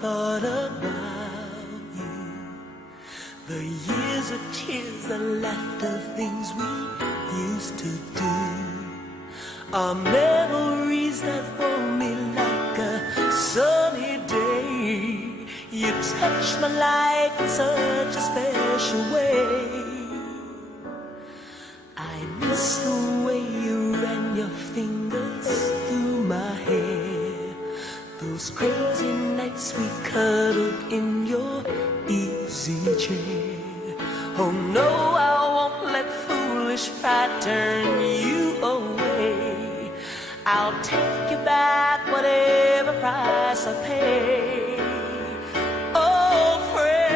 thought about you. The years of tears, the laughter, things we used to do are memories that hold me like a sunny day. You touch my life in such a special way. I miss the way you ran your fingers through my hair. Those crazy nights we cuddled in your easy chair. Oh no, I won't let foolish pride turn you away. I'll take you back, whatever price I pay. Oh friend,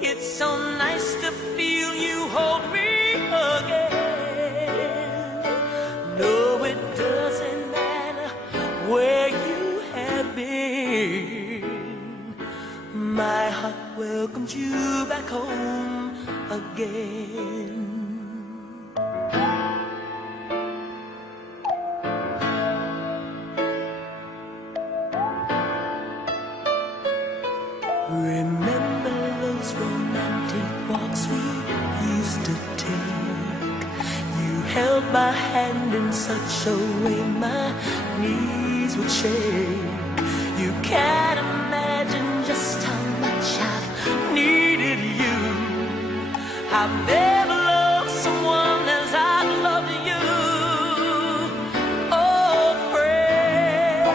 it's so nice to feel you hold me again. No, it doesn't matter where you have been. My heart welcomes you back home again. Remember those romantic walks we used to take? You held my hand in such a way my knees would shake. You can't imagine just how much I've needed you. I've never loved someone as I loved you. Oh friend,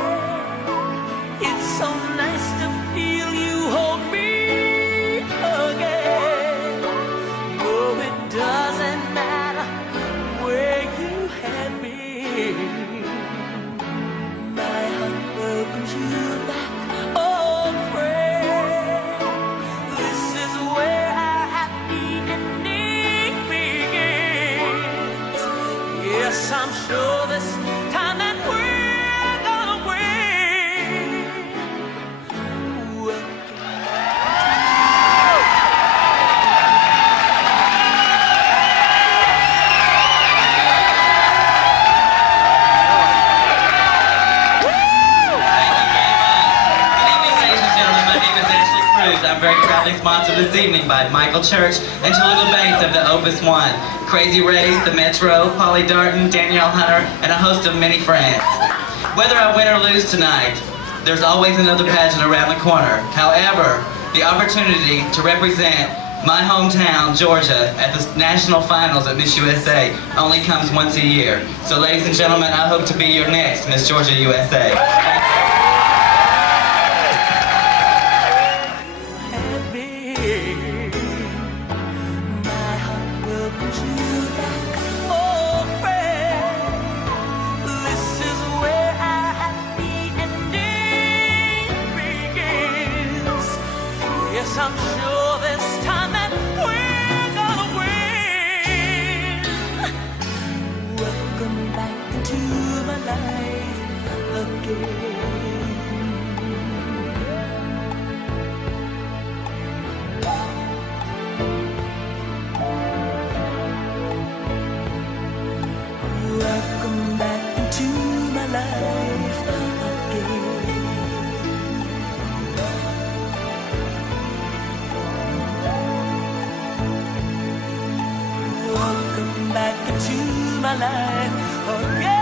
it's so nice to feel you hold me again. Oh, it doesn't matter where you have been. My heart welcomes you back. Oh, friend, this is where our happy ending begins. Yes, I'm sure this time that we're gonna win. Kriuz. I'm very proudly sponsored this evening by Michael Church and Tallulah Banks of the Opus One, Crazy Rays, the Metro, Polly Darton, Danielle Hunter, and a host of many friends. Whether I win or lose tonight, there's always another pageant around the corner. However, the opportunity to represent my hometown, Georgia, at the national finals at Miss USA only comes once a year. So ladies and gentlemen, I hope to be your next Miss Georgia USA. I'm sure this time that we're gonna win. Welcome back into my life again. Welcome back into my life again. Welcome back into my life again.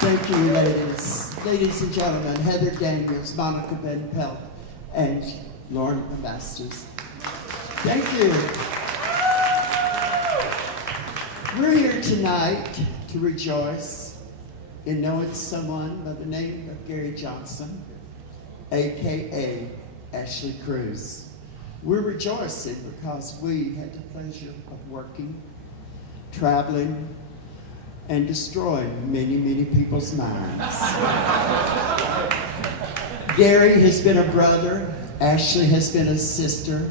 Thank you, ladies. Ladies and gentlemen, Heather Daniels, Monica Ben Pelt, and Lauren Masters. Thank you. We're here tonight to rejoice in knowing someone by the name of Gary Johnson, a.k.a. Ashley Kruiz. We're rejoicing because we had the pleasure of working traveling, and destroying many, many people's minds. Gary has been a brother, Ashley has been a sister,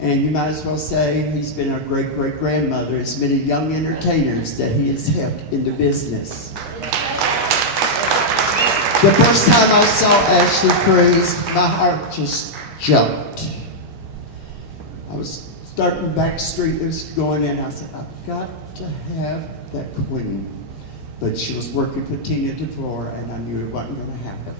and you might as well say he's been a great-great-grandmother. As many young entertainers that he has helped into business. The first time I saw Ashley Kruiz, my heart just jumped. I was starting back street, it was going in, I said, I've got to have that queen. But she was working for Tina DeVore, and I knew it wasn't going to happen.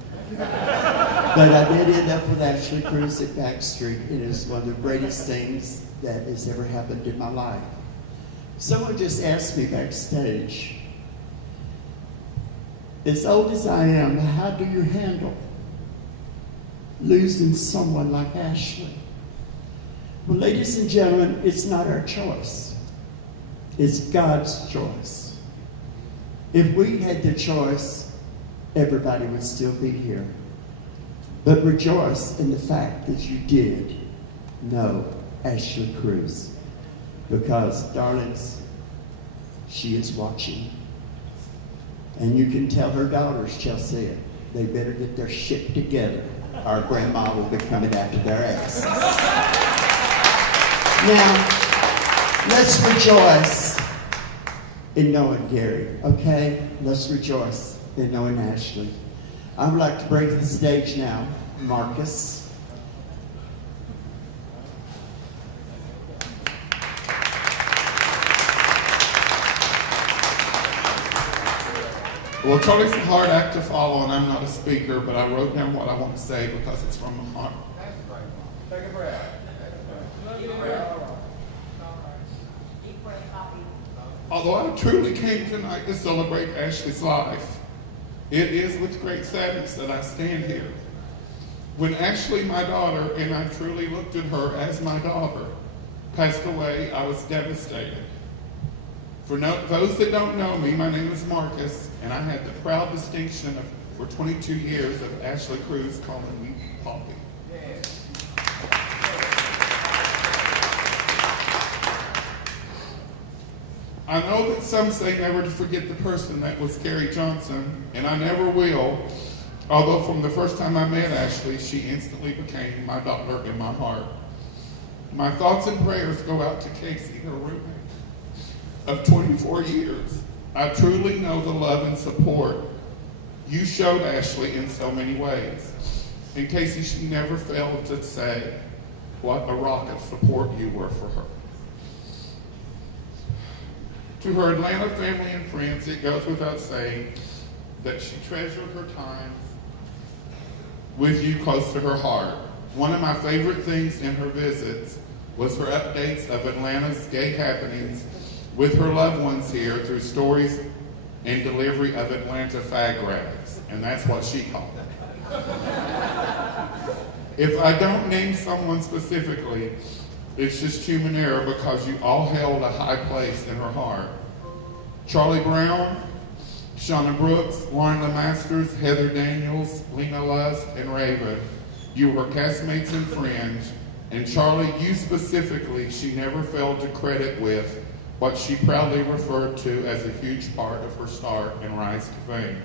But I did end up with Ashley Kruiz at Backstreet. It is one of the greatest things that has ever happened in my life. Someone just asked me backstage, as old as I am, how do you handle losing someone like Ashley? Well, ladies and gentlemen, it's not our choice. It's God's choice. If we had the choice, everybody would still be here. But rejoice in the fact that you did know Ashley Kruiz. Because, darlings, she is watching. And you can tell her daughters, Chelsea, they better get their shit together. Our grandma will be coming after their asses. Now, let's rejoice in knowing Gary, okay? Let's rejoice in knowing Ashley. I would like to bring to the stage now Marcus. Well, Charlie's a hard act to follow, and I'm not a speaker, but I wrote down what I want to say because it's from my heart. Take a breath. Although I truly came tonight to celebrate Ashley's life, it is with great sadness that I stand here. When Ashley, my daughter, and I truly looked at her as my daughter, passed away, I was devastated. For those that don't know me, my name is Marcus, and I had the proud distinction of, for 22 years, of Ashley Kruiz calling me Poppy. I know that some say never to forget the person that was Gary Johnson, and I never will, although from the first time I met Ashley, she instantly became my daughter in my heart. My thoughts and prayers go out to Casey, her roommate of 24 years. I truly know the love and support you showed Ashley in so many ways. And Casey, she never failed to say what a rock of support you were for her. To her Atlanta family and friends, it goes without saying that she treasured her times with you close to her heart. One of my favorite things in her visits was her updates of Atlanta's gay happenings with her loved ones here through stories and delivery of Atlanta fag rags, and that's what she called it. If I don't name someone specifically, it's just human error because you all held a high place in her heart. Charlie Brown, Shauna Brooks, Lauren LeMasters, Heather Daniels, Lena Lust, and Raven, you were castmates and friends, and Charlie, you specifically, she never failed to credit with what she proudly referred to as a huge part of her start and rise to fame.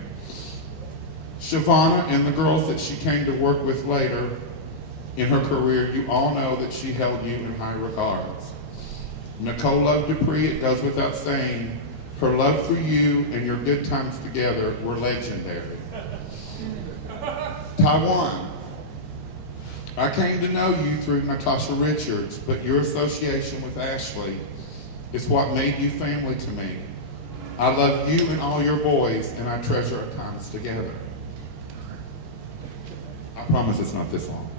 Shavonna and the girls that she came to work with later in her career, you all know that she held you in high regards. Nicole Love Dupree, it goes without saying, her love for you and your good times together were legendary. Taiwan, I came to know you through Natasha Richards, but your association with Ashley is what made you family to me. I love you and all your boys, and I treasure our times together. I promise it's not this long.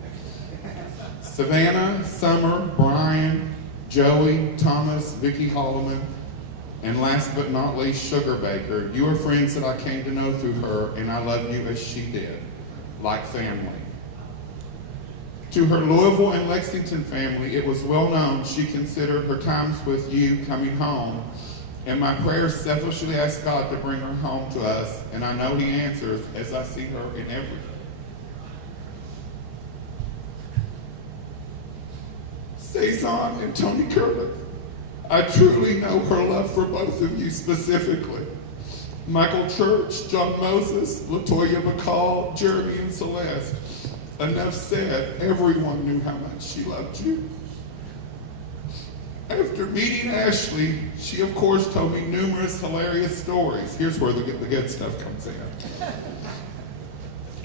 Savannah, Summer, Brian, Joey, Thomas, Vicki Holloman, and last but not least, Sugar Baker. You are friends that I came to know through her, and I love you as she did, like family. To her Louisville and Lexington family, it was well known she considered her times with you coming home, and my prayers selfishly ask God to bring her home to us, and I know He answers as I see her in everything. Cezanne and Tony Curtis, I truly know her love for both of you specifically. Michael Church, John Moses, LaToya McCall, Jeremy and Celeste. Enough said, everyone knew how much she loved you. After meeting Ashley, she of course told me numerous hilarious stories. Here's where the good stuff comes in.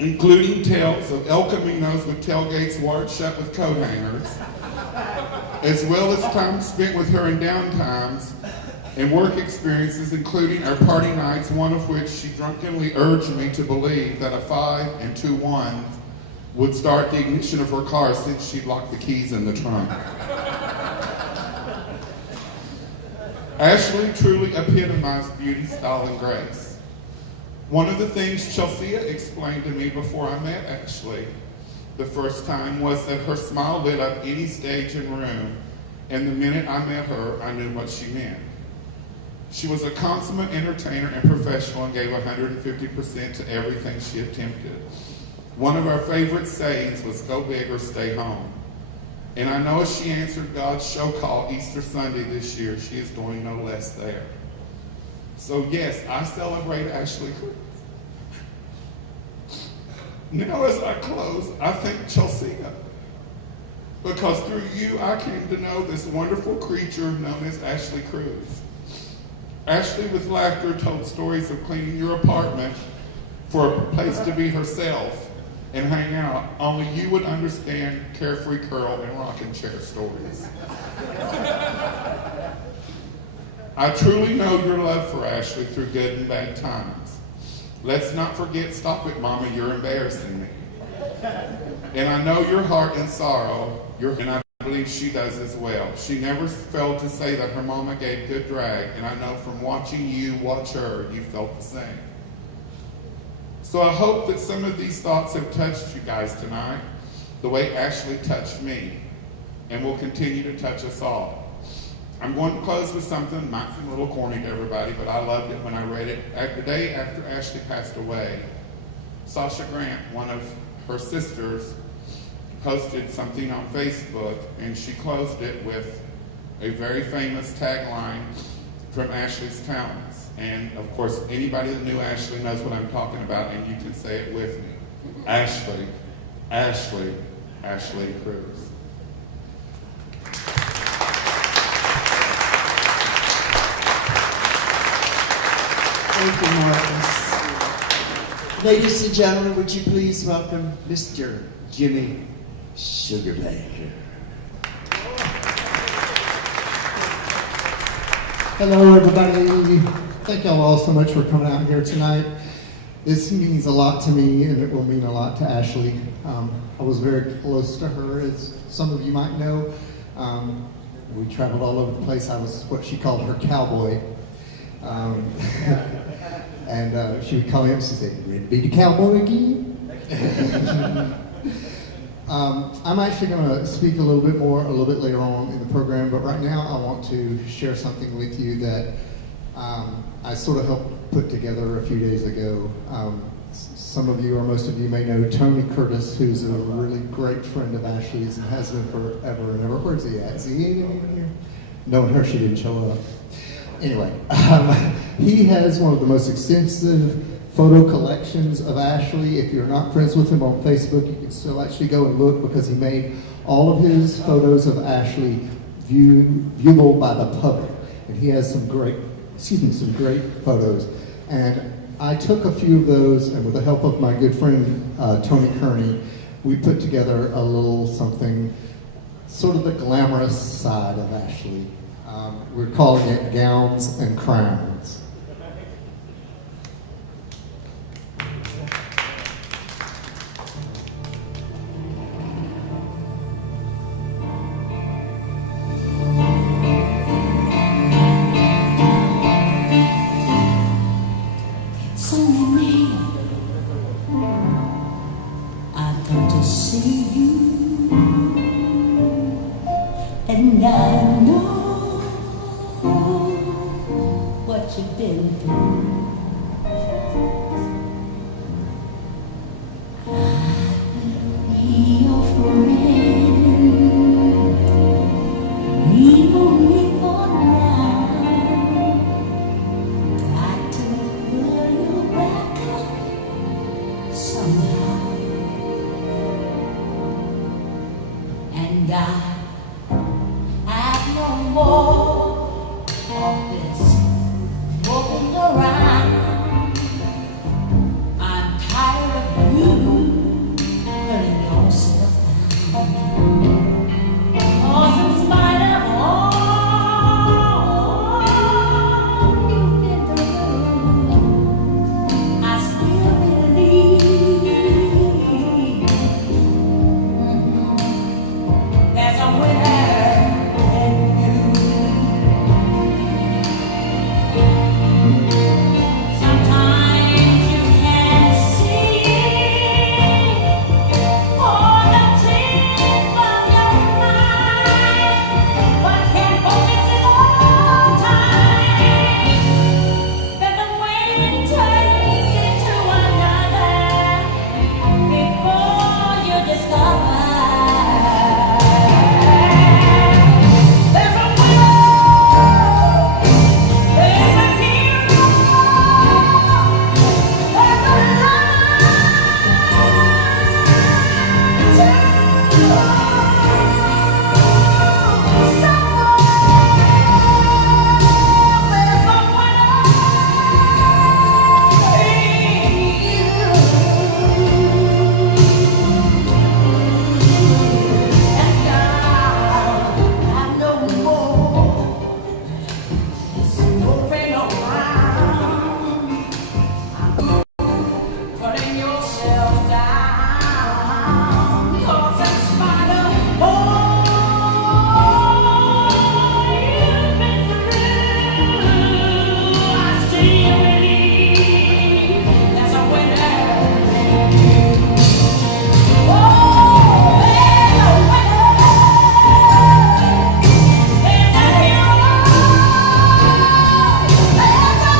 Including tales of El Caminos with tailgates wired shut with coat hangers, as well as time spent with her in downtimes and work experiences, including our party nights, one of which she drunkenly urged me to believe that a 5 and 2 1s would start the ignition of her car since she'd locked the keys in the trunk. Ashley truly epitomized beauty, style, and grace. One of the things Chelsea explained to me before I met Ashley the first time was that her smile lit up any stage and room, and the minute I met her, I knew what she meant. She was a consummate entertainer and professional and gave 150% to everything she attempted. One of our favorite sayings was, "Go big or stay home." And I know as she answered God's show call Easter Sunday this year, she is doing no less there. So yes, I celebrate Ashley Kriuz. Now as I close, I thank Chelsea, because through you I came to know this wonderful creature known as Ashley Kriuz. Ashley with laughter told stories of cleaning your apartment for a place to be herself and hang out. Only you would understand carefree curl and rocking chair stories. I truly know your love for Ashley through good and bad times. Let's not forget, stop it, Mama, you're embarrassing me. And I know your heart and sorrow, and I believe she does as well. She never failed to say that her mama gave good drag, and I know from watching you watch her, you felt the same. So I hope that some of these thoughts have touched you guys tonight, the way Ashley touched me, and will continue to touch us all. I'm going to close with something, might seem a little corny to everybody, but I loved it when I read it. The day after Ashley passed away, Sasha Grant, one of her sisters, posted something on Facebook, and she closed it with a very famous tagline from Ashley's talents. And of course, anybody that knew Ashley knows what I'm talking about, and you can say it with me. Ashley, Ashley, Ashley Kriuz. Thank you, Marcus. Ladies and gentlemen, would you please welcome Mr. Jimmy Sugarbaker. Hello, everybody. Thank y'all all so much for coming out here tonight. This means a lot to me, and it will mean a lot to Ashley. I was very close to her, as some of you might know. We traveled all over the place. I was what she called her cowboy. And she would call me up and she'd say, "Ready to be the cowboy again?" I'm actually going to speak a little bit later on in the program, but right now I want to share something with you that I sort of helped put together a few days ago. Some of you, or most of you, may know Tony Curtis, who's a really great friend of Ashley's and has been forever and ever. Where's he at? Is he in here? Knowing her, she didn't show up. Anyway, he has one of the most extensive photo collections of Ashley. If you're not friends with him on Facebook, you can still actually go and look, because he made all of his photos of Ashley viewable by the public. And he has some great photos. And I took a few of those, and with the help of my good friend Tony Kearney, we put together a little something, sort of the glamorous side of Ashley. We're calling it Gowns and Crowns. And I know what you've been somehow, and I have no more of this moving around. I'm tired of you putting yourself down. 'Cause in spite of all you've been through, I still believe there's a winner in you. Sometimes you can't see for the tip of your mind, but can't focus it all time. Then the wind turns into another before you discover there's a winner, there's a hero, there's a putting yourself down, 'cause in spite of all you've been through, I still believe there's a winner in you. Oh, there's a winner, there's a hero, there's a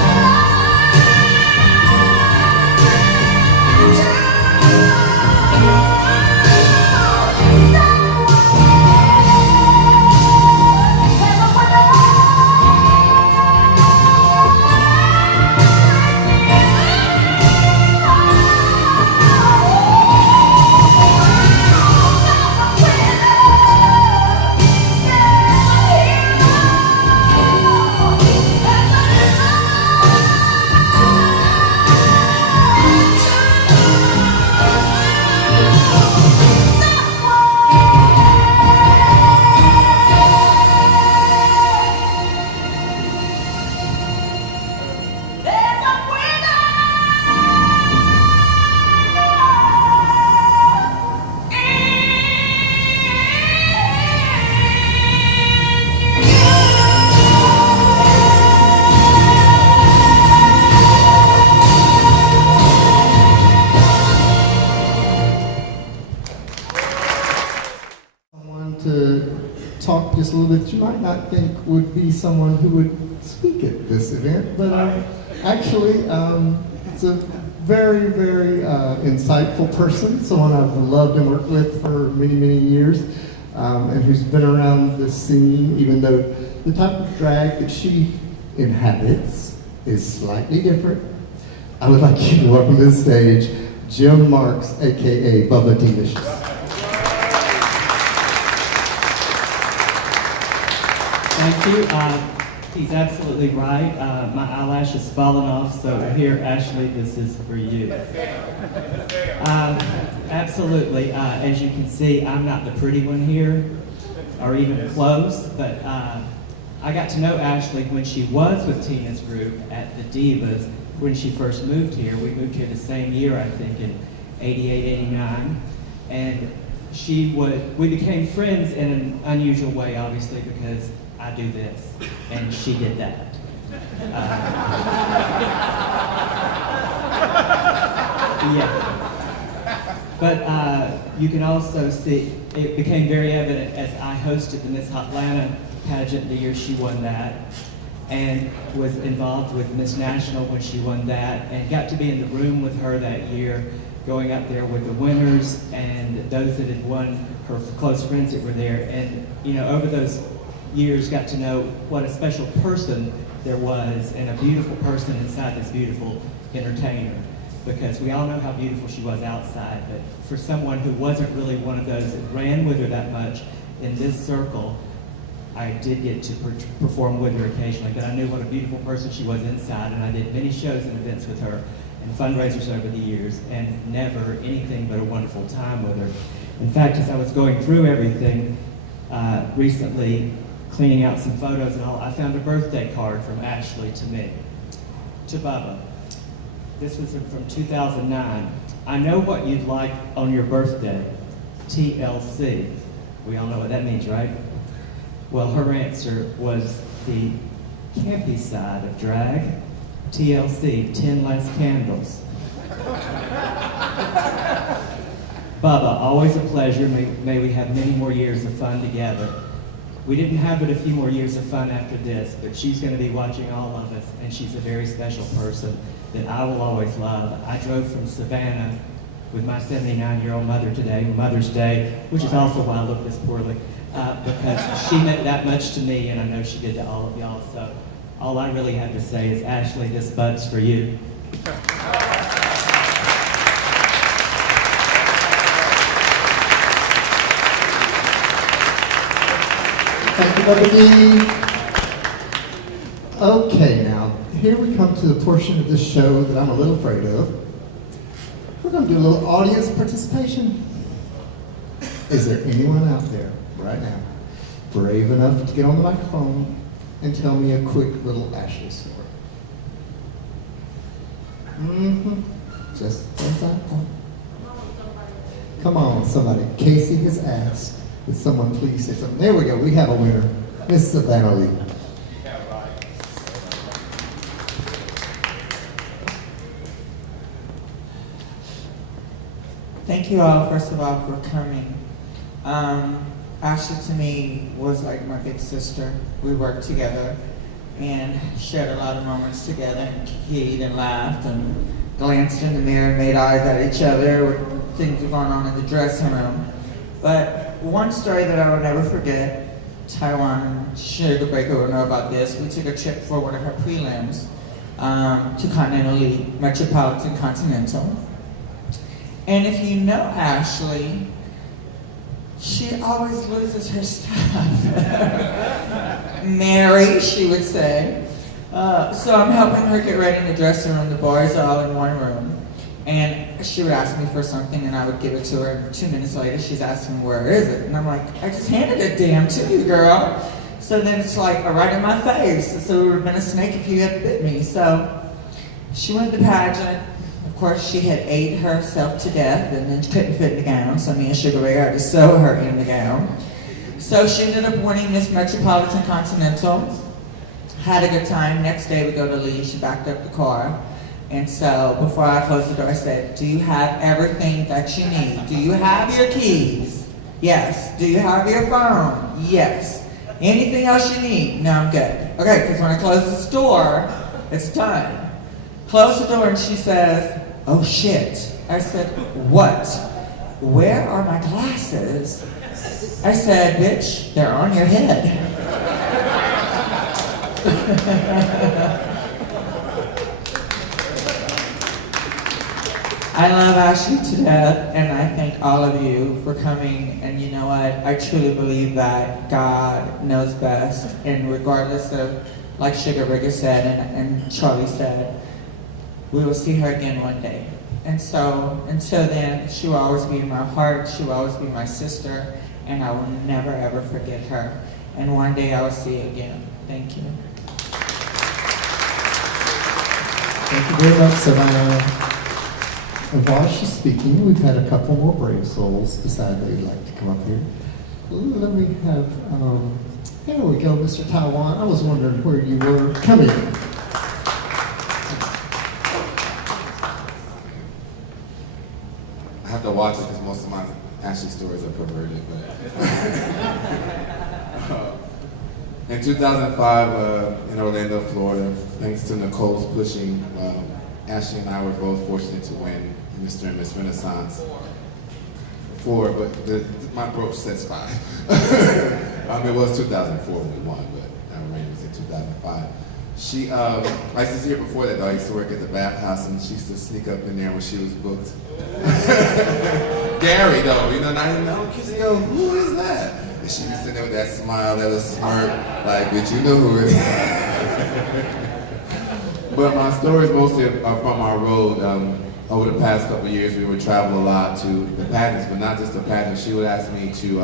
Someone to talk just a little bit you might not think would be someone who would speak at this event, but actually it's a very, very insightful person, someone I've loved and worked with for many, many years, and who's been around this scene, even though the type of drag that she inhabits is slightly different. I would like you to welcome to the stage Jim Marks, aka Bubba Delicious. Thank you. He's absolutely right. My eyelash has fallen off, so here, Ashley, this is for you. Absolutely. As you can see, I'm not the pretty one here, or even close, but I got to know Ashley when she was with Tina's group at the Divas when she first moved here. We moved here the same year, I think, in 88, 89. And we became friends in an unusual way, obviously, because I do this, and she did that. Yeah. But you can also see, it became very evident as I hosted the Miss Hotlanta pageant the year she won that, and was involved with Miss National when she won that, and got to be in the room with her that year, going up there with the winners and those that had won, her close friends that were there. And over those years got to know what a special person there was, and a beautiful person inside this beautiful entertainer. because we all know how beautiful she was outside, but for someone who wasn't really one of those that ran with her that much in this circle, I did get to perform with her occasionally, but I knew what a beautiful person she was inside, and I did many shows and events with her and fundraisers over the years, and never anything but a wonderful time with her. In fact, as I was going through everything recently, cleaning out some photos and all, I found a birthday card from Ashley to me, to Bubba. This was from 2009. I know what you'd like on your birthday, TLC. We all know what that means, right? Well, her answer was the campy side of drag, TLC, 10 less candles. Bubba, always a pleasure. May we have many more years of fun together. We didn't have but a few more years of fun after this, but she's going to be watching all of us, and she's a very special person that I will always love. I drove from Savannah with my 79-year-old mother today, Mother's Day, which is also why I look this poorly, because she meant that much to me, and I know she did to all of y'all. So all I really have to say is, Ashley, this bud's for you. Thank you, Bubba D. Okay, now, here we come to the portion of this show that I'm a little afraid of. We're going to do a little audience participation. Is there anyone out there right now brave enough to get on the microphone and tell me a quick little Ashley story? Just as I thought. Come on, somebody. Casey has asked. Would someone please say something? There we go. We have a winner. Miss Savannah Lee. Thank you all, first of all, for coming. Ashley to me was like my big sister. We worked together and shared a lot of moments together and kikied and laughed and glanced in the mirror and made eyes at each other when things were going on in the dressing room. But one story that I will never forget, Taiwan and Sugar Baker will know about this. We took a trip for one of her prelims to Continental League, Metropolitan Continental. And if you know Ashley, she always loses her stuff. Mary, she would say. So I'm helping her get ready in the dressing room. The boys are all in one room. And she would ask me for something and I would give it to her. And 2 minutes later, she's asking, where is it? And I'm like, I just handed it damn to you, girl. So then it's like, right in my face. So it would have been a snake if you had bit me. So she went to the pageant. Of course, she had ate herself to death and then couldn't fit in the gown, so me and Sugar Ray had to sew her in the gown. So she ended up winning Miss Metropolitan Continental, had a good time. Next day we go to leave, she backed up the car. And so before I closed the door, I said, do you have everything that you need? Do you have your keys? Yes. Do you have your phone? Yes. Anything else you need? No, I'm good. Okay, because when I close this door, it's done. Close the door and she says, oh shit. I said, what? Where are my glasses? I said, bitch, they're on your head. I love Ashley to death, and I thank all of you for coming. And you know what? I truly believe that God knows best. And regardless of, like Sugar Rigger said and Charlie said, we will see her again one day. And so, until then, she will always be in my heart. She will always be my sister. And I will never, ever forget her. And one day I will see you again. Thank you. Thank you very much, Savannah. And while she's speaking, we've had a couple more brave souls decide they'd like to come up here. Let me have, there we go, Mr. Taiwan. I was wondering where you were. Come here. I have to watch it because most of my Ashley stories are perverted. But in 2005, in Orlando, Florida, thanks to Nicole's pushing, Ashley and I were both fortunate to win Mr. and Miss Renaissance. 4, but my brooch says 5. It was 2004 when we won, but our reign was in 2005. She, I used to see her before that though. I used to work at the bathhouse and she used to sneak up in there when she was booked. Gary though, you know, and I didn't know. Kids would go, who is that? And she'd be sitting there with that smile, that little smirk, like, bitch, you know who it is. But my stories mostly are from our road. Over the past couple of years, we would travel a lot to the pageants, but not just the pageants. She would ask me to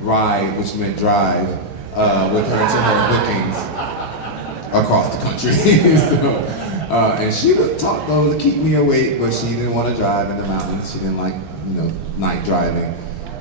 ride, which meant drive, with her to her bookings across the country. So, and she was taught though to keep me awake, but she didn't want to drive in the mountains. She didn't like, you know, night driving.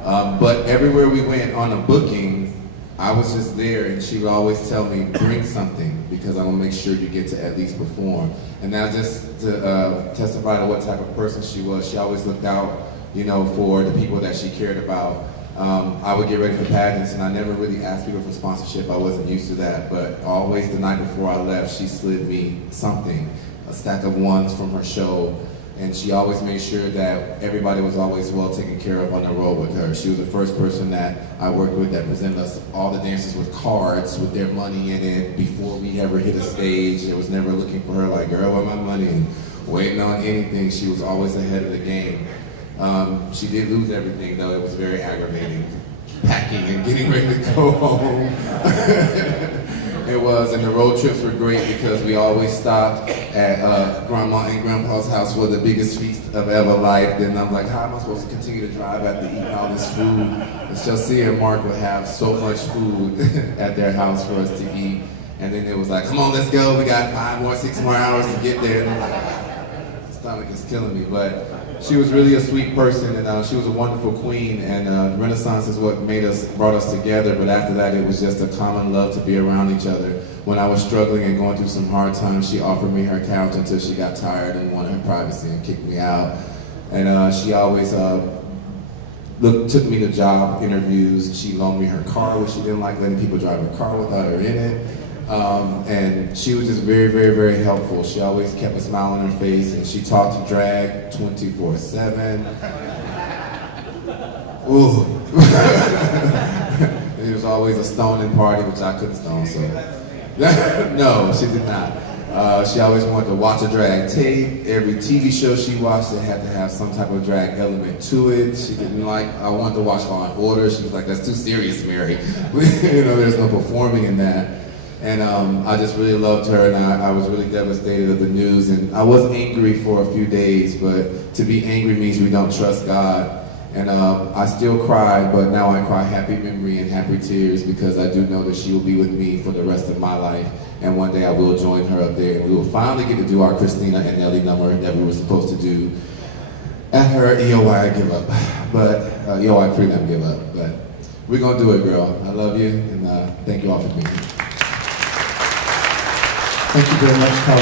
But everywhere we went on a booking, I was just there, and she would always tell me, bring something, because I want to make sure you get to at least perform. And now just to testify to what type of person she was, she always looked out, you know, for the people that she cared about. I would get ready for pageants, and I never really asked people for sponsorship. I wasn't used to that, but always the night before I left, she slid me something, a stack of ones from her show, and she always made sure that everybody was always well taken care of on the road with her. She was the first person that I worked with that presented us all the dancers with cards with their money in it before we ever hit a stage. It was never looking for her like, girl, where my money? And waiting on anything. She was always ahead of the game. She did lose everything though. It was very aggravating. Packing and getting ready to go home. It was, and the road trips were great because we always stopped at Grandma and Grandpa's house for the biggest feast of ever life. Then I'm like, how am I supposed to continue to drive after eating all this food? And Chelsea and Mark would have so much food at their house for us to eat. And then it was like, come on, let's go. We got 5 more, 6 more hours to get there. And I'm like, my stomach is killing me. But she was really a sweet person, and she was a wonderful queen, and Renaissance is what brought us together, but after that it was just a common love to be around each other. When I was struggling and going through some hard times, she offered me her couch until she got tired and wanted her privacy and kicked me out. And she always took me to job interviews. She loaned me her car, which she didn't like letting people drive her car without her in it. And she was just very, very, very helpful. She always kept a smile on her face, and she taught to drag 24/7. Ooh. It was always a stoning party, which I couldn't stone, so. No, she did not. She always wanted to watch a drag tape. Every TV show she watched, it had to have some type of drag element to it. She didn't like, I wanted to watch Law and Order. She was like, that's too serious, Mary. You know, there's no performing in that. And I just really loved her, and I was really devastated of the news. And I was angry for a few days, but to be angry means we don't trust God. And I still cry, but now I cry happy memory and happy tears because I do know that she will be with me for the rest of my life. And one day I will join her up there, and we will finally get to do our Christina and Nelly number that we were supposed to do at her EOI I Give Up. But EOI Prelim Give Up. But we're gonna do it, girl. I love you, and thank you all for being here. Thank you very much, Carl.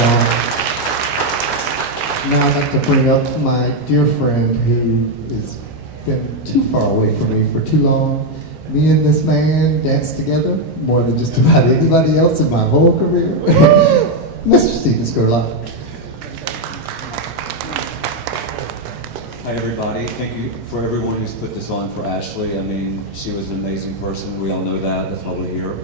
Now I'd like to bring up my dear friend who has been too far away from me for too long. Me and this man danced together more than just about anybody else in my whole career. Mr. Steven Skurlock. Hi everybody, thank you for everyone who's put this on for Ashley. I mean, she was an amazing person, we all know that, that's why we're here.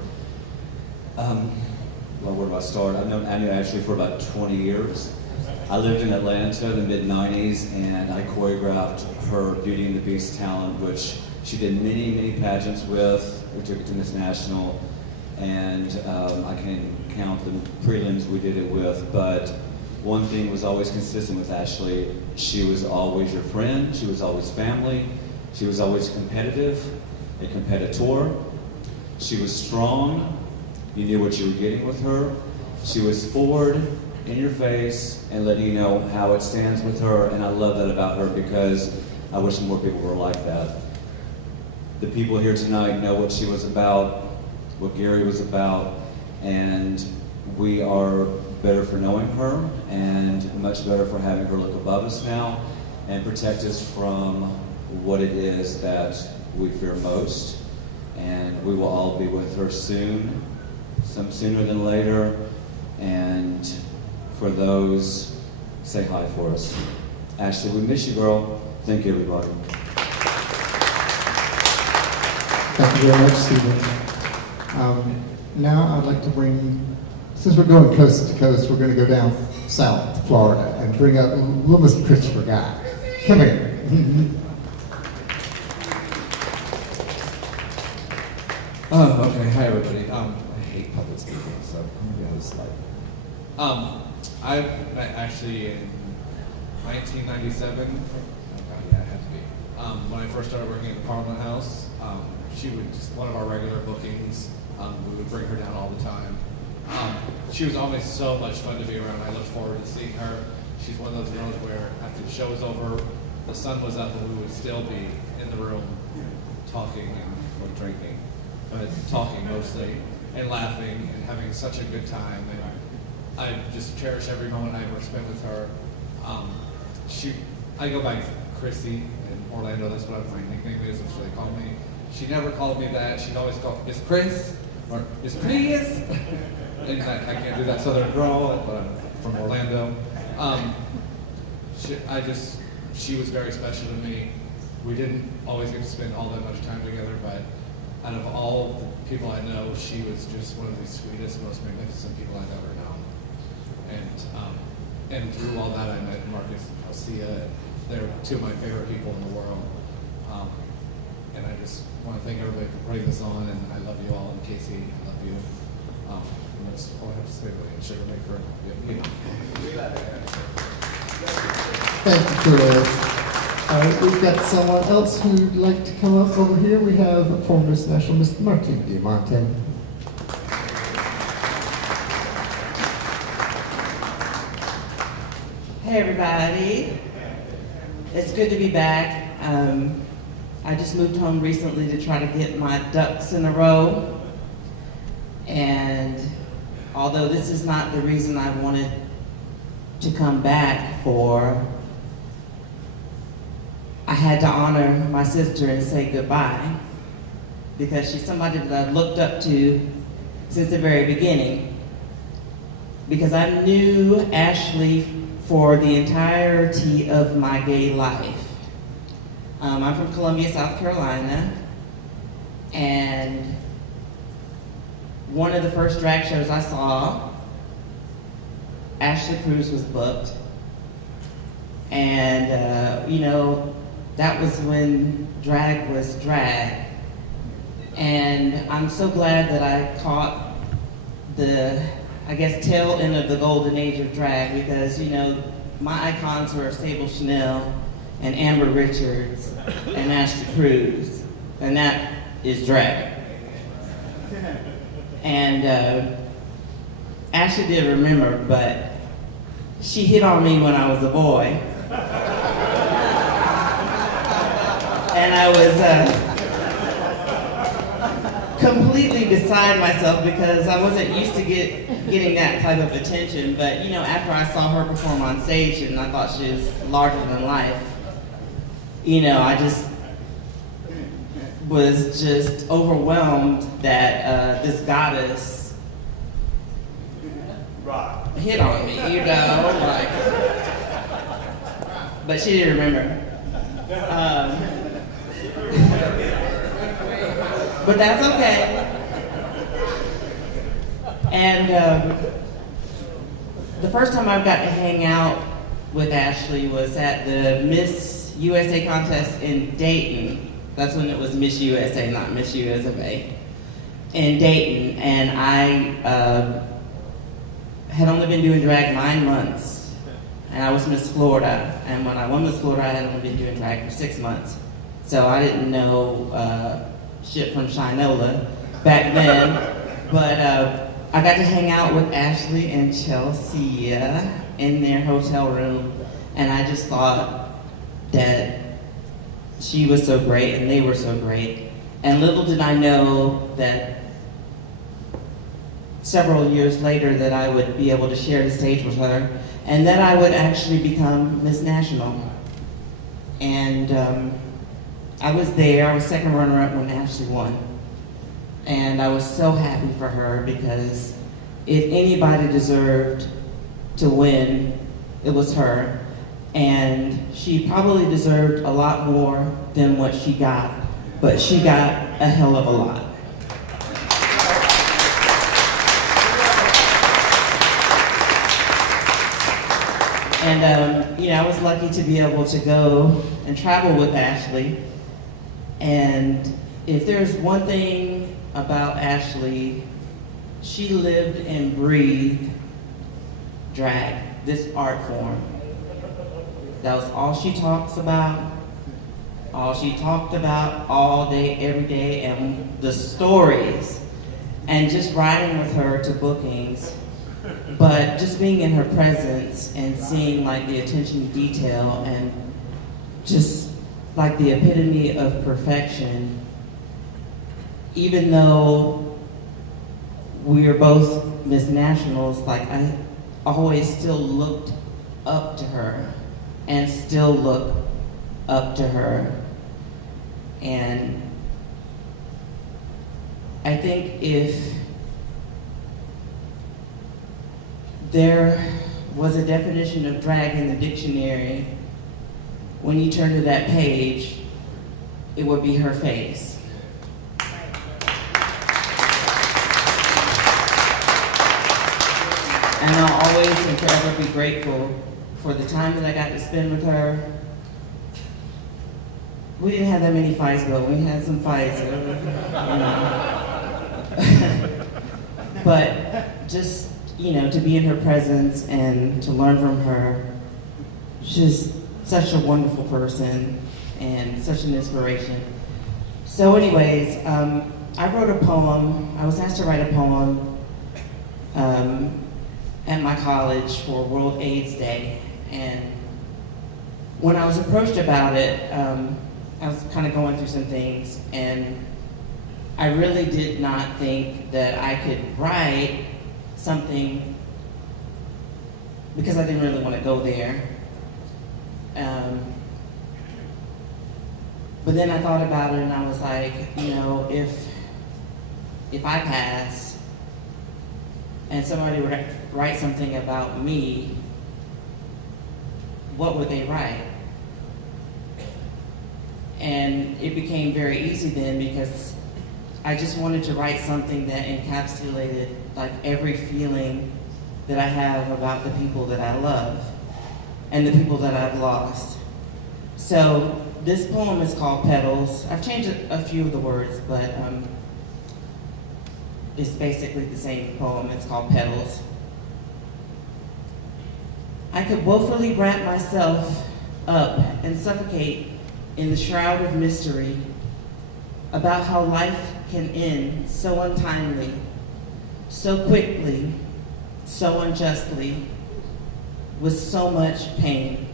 Well, where do I start? I knew Ashley for about 20 years. I lived in Atlanta in the mid-90s, and I choreographed her Beauty and the Beast talent, which she did many, many pageants with. We took it to Miss National, and I can count the prelims we did it with, but one thing was always consistent with Ashley. She was always your friend, she was always family, she was always competitive, a competitor. She was strong. You knew what you were getting with her. She was forward, in your face, and letting you know how it stands with her, and I love that about her because I wish more people were like that. The people here tonight know what she was about, what Gary was about, and we are better for knowing her, and much better for having her look above us now and protect us from what it is that we fear most. And we will all be with her soon. Some sooner than later, and for those, say hi for us. Ashley, we miss you, girl. Thank you, everybody. Thank you very much, Stephen. Now I'd like to bring since we're going coast to coast, we're going to go down south to Florida and bring up little Mr. Christopher Guy. Come here. Oh, okay. Hi, everybody. I hate public speaking, so I'm going to be on this slide. I met Ashley in 1997. Oh, God, yeah, it had to be. When I first started working at the Parliament House, she would just, one of our regular bookings, we would bring her down all the time. She was always so much fun to be around. I look forward to seeing her. She's one of those girls where after the show was over, the sun was up and we would still be in the room talking or drinking, but talking mostly and laughing and having such a good time. And I just cherish every moment I ever spent with her. I go by Chrissy in Orlando. That's what my nickname is. That's what they call me. She never called me that. She'd always call Miss Chris or Miss Kriuz. And I can't do that Southern drawl, but I'm from Orlando. She was very special to me. We didn't always get to spend all that much time together, but out of all the people I know, she was just one of the sweetest, most magnificent people I've ever known. And through all that, I met Marcus and Alcia. They're two of my favorite people in the world. And I just want to thank everybody for putting this on, and I love you all. And Casey, I love you. And that's all I have to say, really. And Sugar Maker, you know. Thank you, Kriuz. All right, we've got someone else who'd like to come up over here. We have former Miss National, Mr. Martin Diamante. Hey everybody, it's good to be back. I just moved home recently to try to get my ducks in a row. And although this is not the reason I wanted to come back for, I had to honor my sister and say goodbye because she's somebody that I looked up to since the very beginning. Because I knew Ashley for the entirety of my gay life. I'm from Columbia, South Carolina, and one of the first drag shows I saw, Ashley Kriuz was booked, and that was when drag was drag, and I'm so glad that I caught the, I guess, tail end of the golden age of drag because, my icons were Sable Chanel and Amber Richards and Ashley Kriuz, and that is drag. And Ashley did remember, but she hit on me when I was a boy. And I was completely beside myself because I wasn't used to getting that type of attention. But after I saw her perform on stage and I thought she was larger than life, I just was just overwhelmed that this goddess hit on me, like. But she didn't remember. But that's okay. And the first time I got to hang out with Ashley was at the Miss USA contest in Dayton. That's when it was Miss USA, not Miss USA, in Dayton. And I had only been doing drag 9 months. And I was Miss Florida. And when I won Miss Florida, I had only been doing drag for 6 months. So I didn't know shit from Shinola back then. But I got to hang out with Ashley and Chelsea in their hotel room. And I just thought that she was so great and they were so great. And little did I know that several years later that I would be able to share the stage with her and that I would actually become Miss National. And I was there, I was second runner-up when Ashley won. And I was so happy for her because if anybody deserved to win, it was her. And she probably deserved a lot more than what she got, but she got a hell of a lot. And I was lucky to be able to go and travel with Ashley. And if there's one thing about Ashley, she lived and breathed drag, this art form. That was all she talks about, all she talked about all day, every day, and the stories. And just riding with her to bookings, but just being in her presence and seeing like the attention to detail and just like the epitome of perfection, even though we are both Miss Nationals, like I always still looked up to her and still look up to her. And I think if there was a definition of drag in the dictionary, when you turn to that page, it would be her face. And I'll always and forever be grateful for the time that I got to spend with her. We didn't have that many fights, but we had some fights, But just, to be in her presence and to learn from her, she's such a wonderful person and such an inspiration. So anyways, I wrote a poem. I was asked to write a poem at my college for World AIDS Day. And when I was approached about it, I was kind of going through some things, and I really did not think that I could write something because I didn't really want to go there. But then I thought about it and I was like, if I pass and somebody would write something about me, what would they write? And it became very easy then because I just wanted to write something that encapsulated like every feeling that I have about the people that I love and the people that I've lost. So this poem is called Petals. I've changed a few of the words, but it's basically the same poem. It's called Petals. I could woefully wrap myself up and suffocate in the shroud of mystery about how life can end so untimely, so quickly, so unjustly, with so much pain.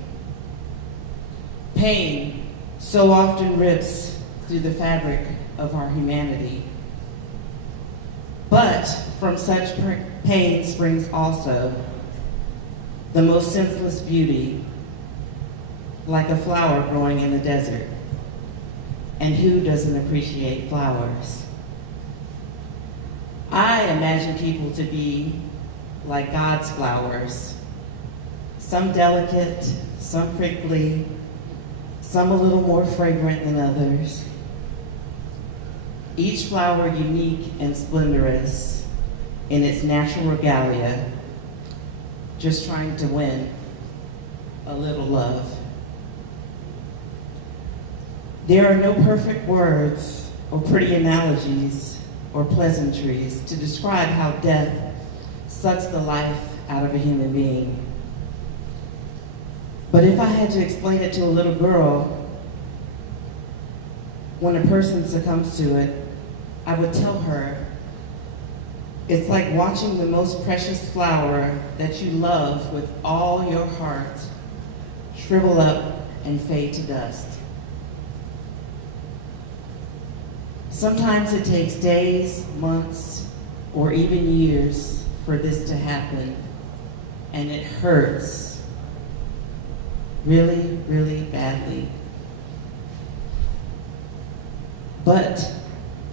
Pain so often rips through the fabric of our humanity. But from such pain springs also the most senseless beauty, like a flower growing in the desert. And who doesn't appreciate flowers? I imagine people to be like God's flowers, some delicate, some prickly, some a little more fragrant than others. Each flower unique and splendorous in its natural regalia, just trying to win a little love. There are no perfect words or pretty analogies or pleasantries to describe how death sucks the life out of a human being. But if I had to explain it to a little girl, when a person succumbs to it, I would tell her, it's like watching the most precious flower that you love with all your heart shrivel up and fade to dust. Sometimes it takes days, months, or even years for this to happen, and it hurts really, really badly. But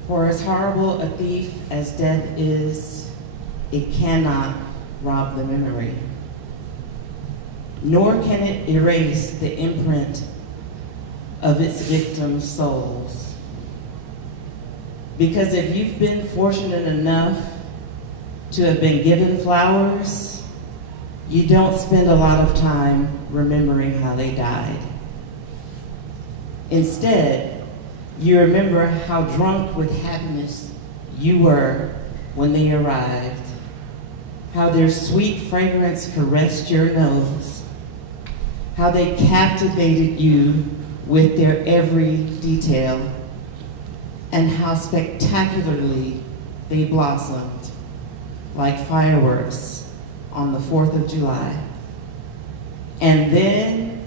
for as horrible a thief as death is, it cannot rob the memory, nor can it erase the imprint of its victims' souls. Because if you've been fortunate enough to have been given flowers, you don't spend a lot of time remembering how they died. Instead, you remember how drunk with happiness you were when they arrived, how their sweet fragrance caressed your nose, how they captivated you with their every detail, and how spectacularly they blossomed like fireworks on the 4th of July. And then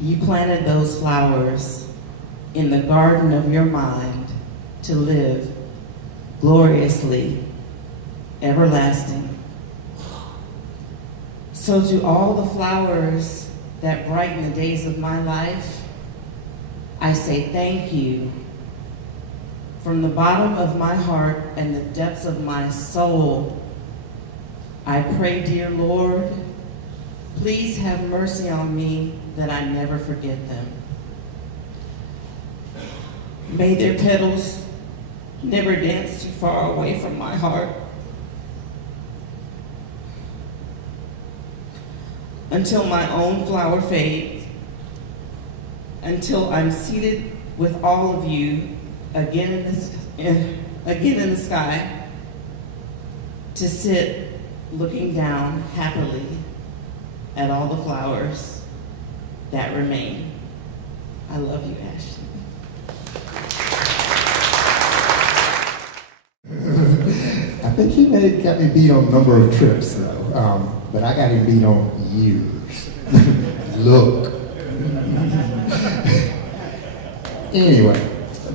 you planted those flowers in the garden of your mind to live gloriously, everlasting. So to all the flowers that brighten the days of my life, I say thank you. From the bottom of my heart and the depths of my soul, I pray, dear Lord, please have mercy on me that I never forget them. May their petals never dance too far away from my heart. Until my own flower fades, until I'm seated with all of you again in the sky, to sit looking down happily at all the flowers that remain. I love you, Ashley. I think he may have got me beat on a number of trips, though, but I got him beat on years. Look. Anyway,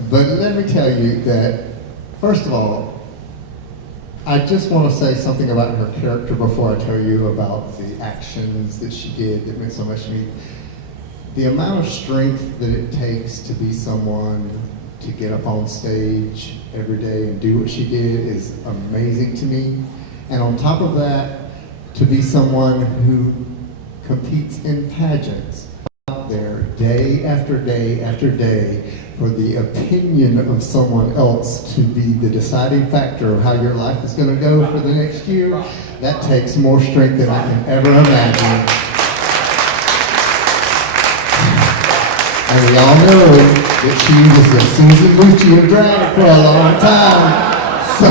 but let me tell you that, first of all, I just want to say something about her character before I tell you about the actions that she did that meant so much to me. The amount of strength that it takes to be someone to get up on stage every day and do what she did is amazing to me. And on top of that, to be someone who competes in pageants out there day after day after day for the opinion of someone else to be the deciding factor of how your life is going to go for the next year, that takes more strength than I can ever imagine. And we all know that she was the Susan Lucci of drag for a long time. So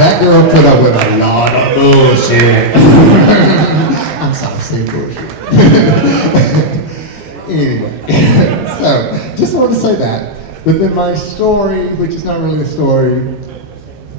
that girl put up with a lot of bullshit. I'm sorry, say bullshit. Anyway, so just wanted to say that. But then my story, which is not really a story,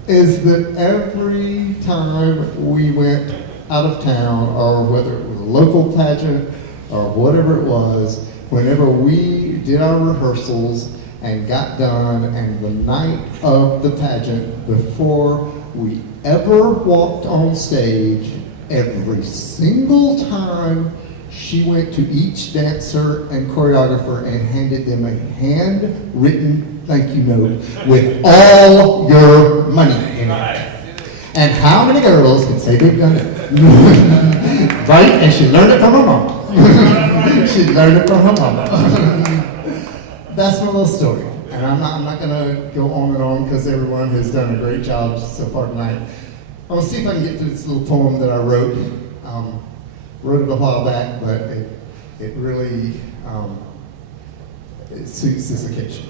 is that every time we went out of town, or whether it was a local pageant or whatever it was, whenever we did our rehearsals and got done, and the night of the pageant, before we ever walked on stage, every single time she went to each dancer and choreographer and handed them a handwritten thank you note with all your money in it. And how many girls can say they've done it? Right? And she learned it from her mom. She learned it from her mama. That's my little story. And I'm not going to go on and on because everyone has done a great job so far tonight. I'm going to see if I can get to this little poem that I wrote. Wrote it a while back, but it really it suits this occasion.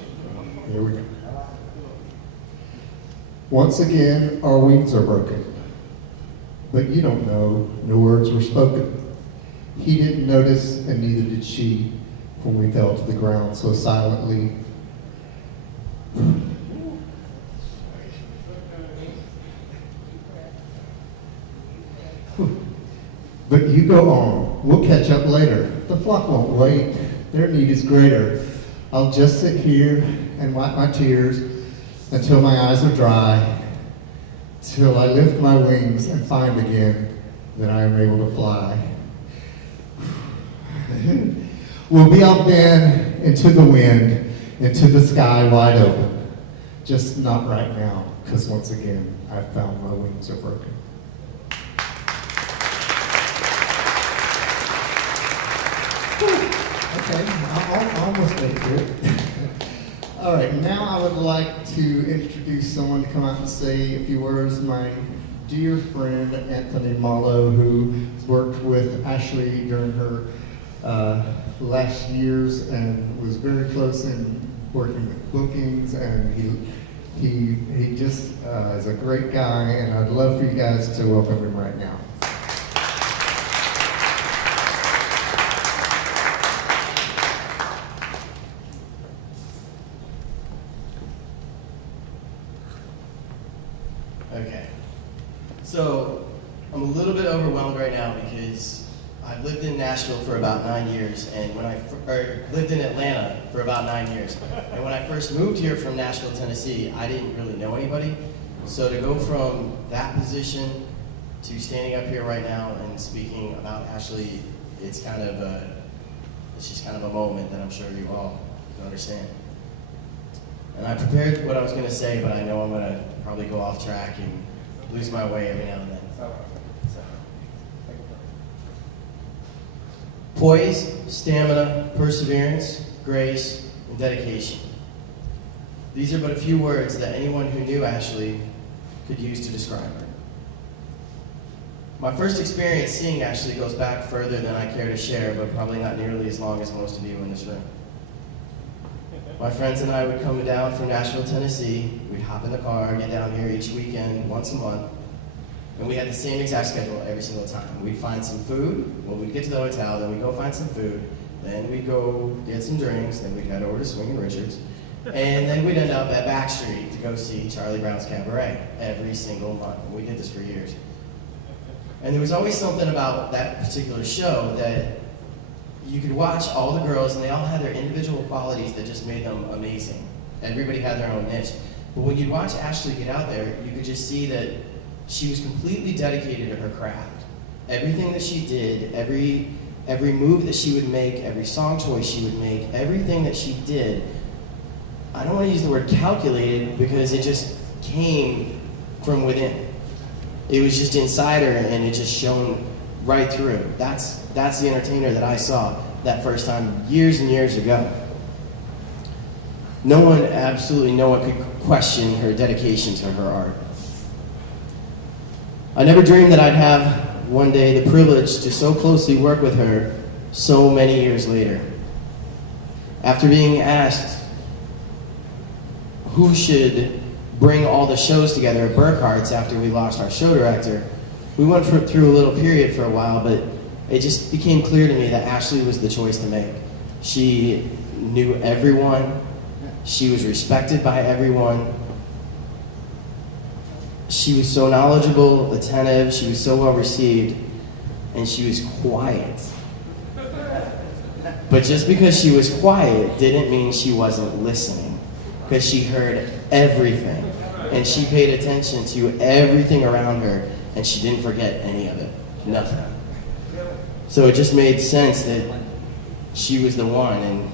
Here we go. Once again, our wings are broken, but you don't know, no words were spoken. He didn't notice, and neither did she, when we fell to the ground so silently. But you go on. We'll catch up later. The flock won't wait. Their need is greater. I'll just sit here and wipe my tears until my eyes are dry, till I lift my wings and find again that I am able to fly. We'll be off then into the wind, into the sky wide open. Just not right now, because once again, I've found my wings are broken. Okay, I almost made it. All right, now I would like to introduce someone to come out and say a few words. My dear friend, Anthony Malo, who worked with Ashley during her last years and was very close in working with bookings, and he just is a great guy, and I'd love for you guys to welcome him right now. Okay, so I'm a little bit overwhelmed right now because I've lived in Nashville for about 9 years, and when I lived in Atlanta for about 9 years, and when I first moved here from Nashville, Tennessee, I didn't really know anybody. So to go from that position to standing up here right now and speaking about Ashley, it's just kind of a moment that I'm sure you all can understand. And I prepared what I was going to say, but I know I'm going to probably go off track and lose my way every now and then. Poise, stamina, perseverance, grace, and dedication. These are but a few words that anyone who knew Ashley could use to describe her. My first experience seeing Ashley goes back further than I care to share, but probably not nearly as long as most of you in this room. My friends and I would come down from Nashville, Tennessee. We'd hop in the car, get down here each weekend, once a month, and we had the same exact schedule every single time. We'd find some food, well, we'd get to the hotel, then we'd go find some food, then we'd go get some drinks, then we'd head over to Swingin' Richards, and then we'd end up at Backstreet to go see Charlie Brown's Cabaret every single month. And we did this for years. And there was always something about that particular show that you could watch all the girls, and they all had their individual qualities that just made them amazing. Everybody had their own niche. But when you'd watch Ashley get out there, you could just see that she was completely dedicated to her craft. Everything that she did, every move that she would make, every song choice she would make, everything that she did, I don't want to use the word calculated because it just came from within. It was just inside her, and it just shone right through. That's the entertainer that I saw that first time years and years ago. Absolutely no one could question her dedication to her art. I never dreamed that I'd have one day the privilege to so closely work with her so many years later. After being asked who should bring all the shows together at Burkhart's after we lost our show director, we went through a little period for a while, but it just became clear to me that Ashley was the choice to make. She knew everyone. She was respected by everyone. She was so knowledgeable, attentive, she was so well received, and she was quiet. But just because she was quiet didn't mean she wasn't listening, because she heard everything, and she paid attention to everything around her, and she didn't forget any of it, nothing. So it just made sense that she was the one, and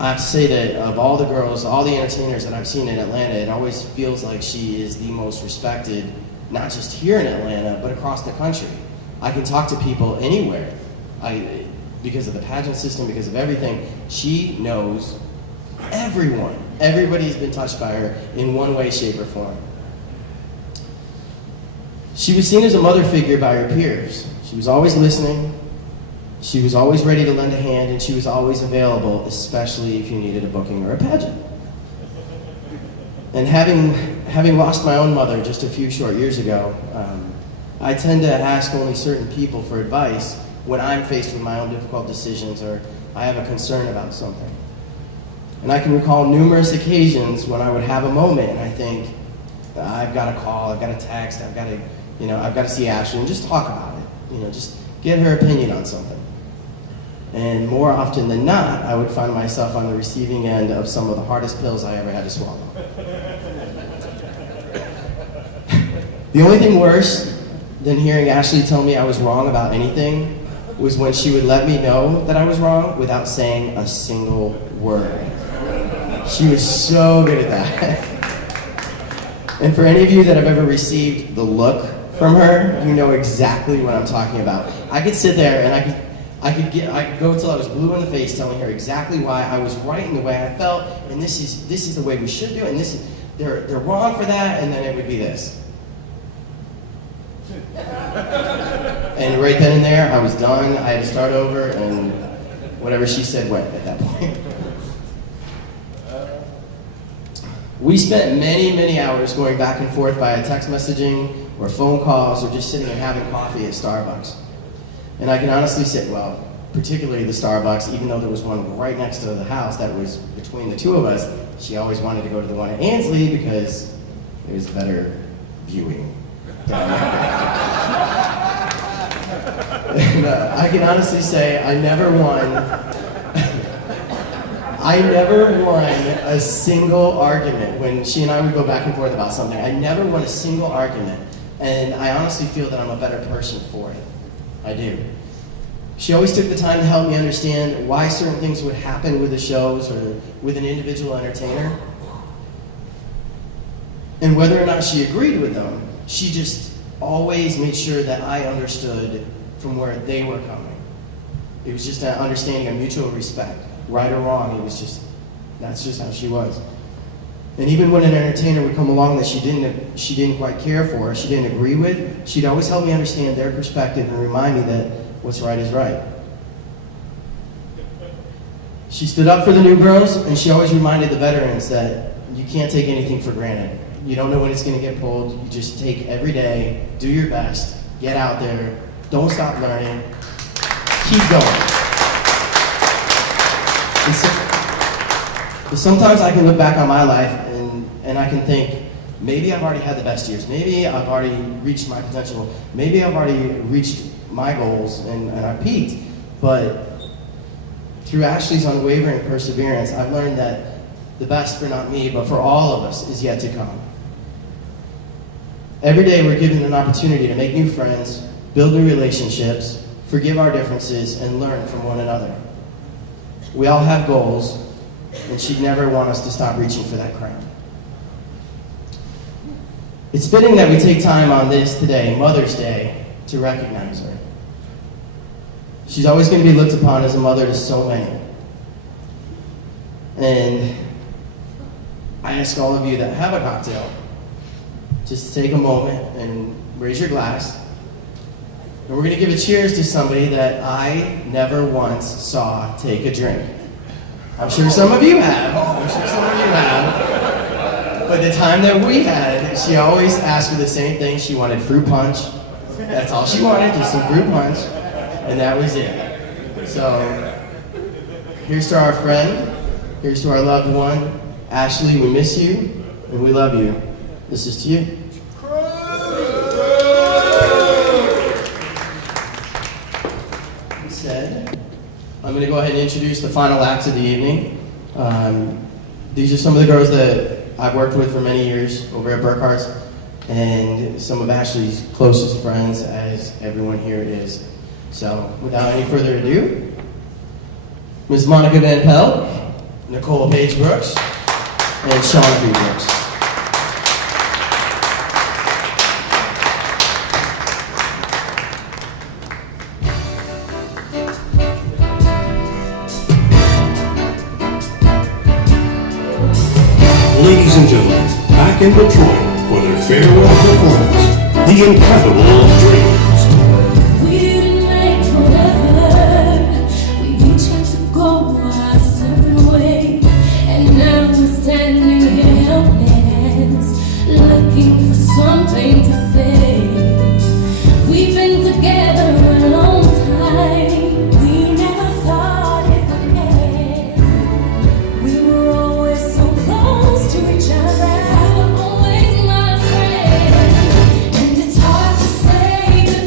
I have to say that of all the girls, all the entertainers that I've seen in Atlanta, it always feels like she is the most respected, not just here in Atlanta, but across the country. I can talk to people anywhere. Because of the pageant system, because of everything, she knows everyone. Everybody's been touched by her in one way, shape, or form. She was seen as a mother figure by her peers. She was always listening. She was always ready to lend a hand, and she was always available, especially if you needed a booking or a pageant. And having lost my own mother just a few short years ago, I tend to ask only certain people for advice when I'm faced with my own difficult decisions or I have a concern about something. And I can recall numerous occasions when I would have a moment and I think, I've got to call, I've got to text, I've got to see Ashley and just talk about it. Just get her opinion on something. And more often than not, I would find myself on the receiving end of some of the hardest pills I ever had to swallow. The only thing worse than hearing Ashley tell me I was wrong about anything was when she would let me know that I was wrong without saying a single word. She was so good at that. And for any of you that have ever received the look from her, you know exactly what I'm talking about. I could sit there and I could go until I was blue in the face telling her exactly why I was right in the way I felt, and this is the way we should do it, and they're wrong for that, and then it would be this. And right then and there, I was done. I had to start over, and whatever she said went at that point. We spent many, many hours going back and forth via text messaging or phone calls or just sitting and having coffee at Starbucks. And I can honestly say, well, particularly the Starbucks, even though there was one right next to the house that was between the two of us, she always wanted to go to the one at Ansley because it was better viewing down there. And I can honestly say I never won a single argument when she and I would go back and forth about something. I never won a single argument. And I honestly feel that I'm a better person for it. I do. She always took the time to help me understand why certain things would happen with the shows or with an individual entertainer. And whether or not she agreed with them, she just always made sure that I understood from where they were coming. It was just an understanding of mutual respect. Right or wrong, that's just how she was. And even when an entertainer would come along that she didn't quite care for, she didn't agree with, she'd always help me understand their perspective and remind me that what's right is right. She stood up for the new girls, and she always reminded the veterans that you can't take anything for granted. You don't know when it's going to get pulled. You just take every day, do your best, get out there, don't stop learning, keep going. And sometimes I can look back on my life and I can think, maybe I've already had the best years. Maybe I've already reached my potential. Maybe I've already reached my goals and I've peaked. But through Ashley's unwavering perseverance, I've learned that the best for not me, but for all of us is yet to come. Every day we're given an opportunity to make new friends, build new relationships, forgive our differences, and learn from one another. We all have goals, and she'd never want us to stop reaching for that crown. It's fitting that we take time on this today, Mother's Day, to recognize her. She's always going to be looked upon as a mother to so many. And I ask all of you that have a cocktail, just take a moment and raise your glass. And we're going to give a cheers to somebody that I never once saw take a drink. I'm sure some of you have. But the time that we had, she always asked for the same thing. She wanted fruit punch. That's all she wanted, just some fruit punch. And that was it. So, here's to our friend. Here's to our loved one. Ashley, we miss you, and we love you. This is to you. I'm going to go ahead and introduce the final acts of the evening. These are some of the girls that I've worked with for many years over at Burkhart's, and some of Ashley's closest friends, as everyone here is. So, without any further ado, Ms. Monica Van Pelt, Nicole Paige Brooks, and Shauna B. Brooks. Ladies and gentlemen, back in Detroit for their farewell performance, the Incredible Dreams. We didn't make forever. We each had to go our separate ways, and now we're standing here helpless, looking for something to say. We've been together a long time. We never thought it would end. We were always so close to each other. You were always my friend, and it's hard to say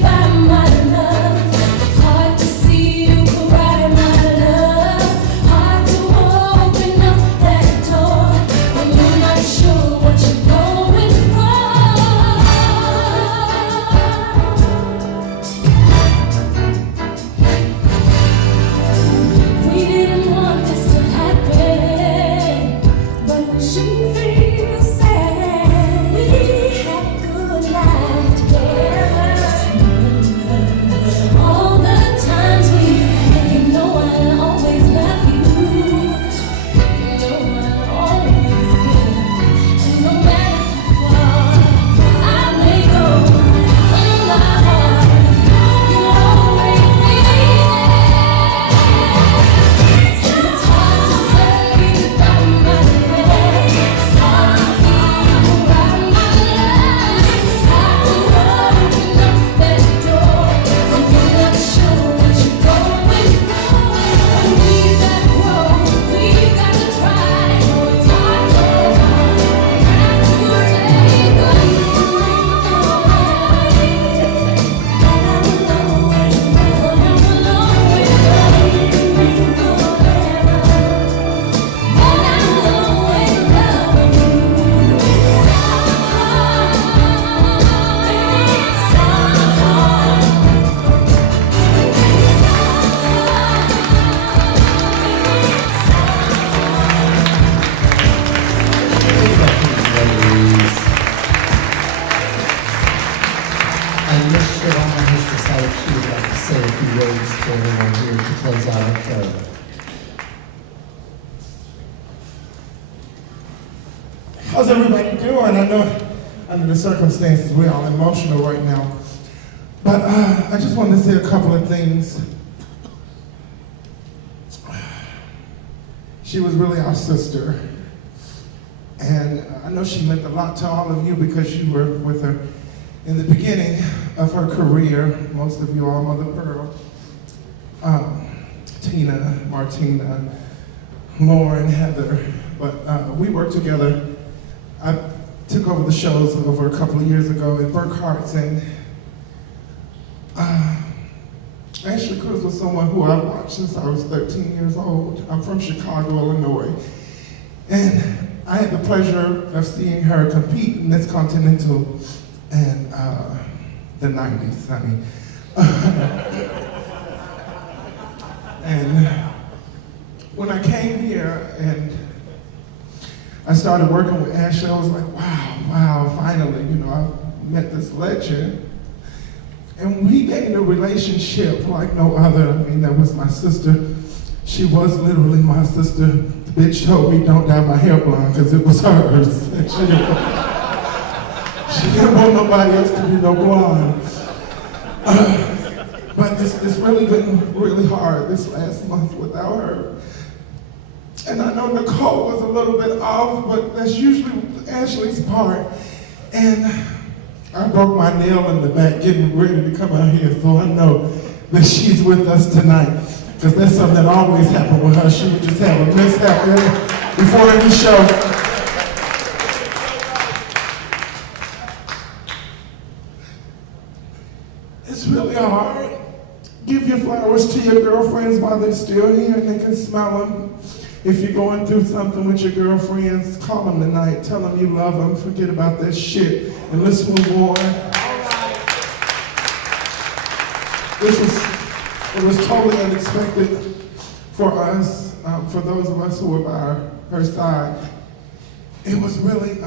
How's everybody doing? I know under the circumstances we're all emotional right now. But I just wanted to say a couple of things. She was really our sister. And I know she meant a lot to all of you because you were with her in the beginning of her career. Most of you all, Mother Pearl, Tina, Martina, Lauren, Heather. But we worked together. I took over the shows over a couple of years ago at Burkhart's, and Ashley Kriuz was someone who I've watched since I was 13 years old. I'm from Chicago, Illinois. And I had the pleasure of seeing her compete in this Continental in the 90s, honey. And when I came here and I started working with Ashley, I was like, wow, finally, I've met this legend. And we gained a relationship like no other. I mean, that was my sister. She was literally my sister. The bitch told me don't dye my hair blonde because it was hers. She didn't want nobody else to be no blonde. But it's really been really hard this last month without her. And I know Nicole was a little bit off, but that's usually Ashley's part. And I broke my nail in the back getting ready to come out here, so I know that she's with us tonight. Because that's something that always happened with her. She would just have a mishap before any show. It's really hard. Give your flowers to your girlfriends while they're still here and they can smell them. If you're going through something with your girlfriends, call them tonight. Tell them you love them. Forget about that shit and let's move on. It was totally unexpected for us, for those of us who were by her side. It was really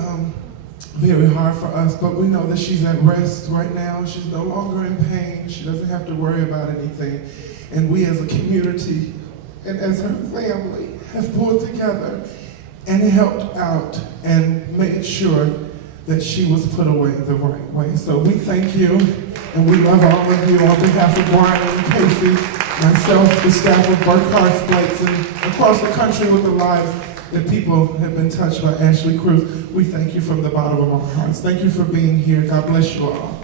very hard for us, but we know that she's at rest right now. She's no longer in pain. She doesn't have to worry about anything. And we as a community and as her family have pulled together and helped out and made sure that she was put away the right way. So we thank you, and we love all of you on behalf of Brian and Casey, myself, the staff of Burkhart's Plates, and across the country with the lives that people have been touched by Ashley Kriuz. We thank you from the bottom of our hearts. Thank you for being here. God bless you all.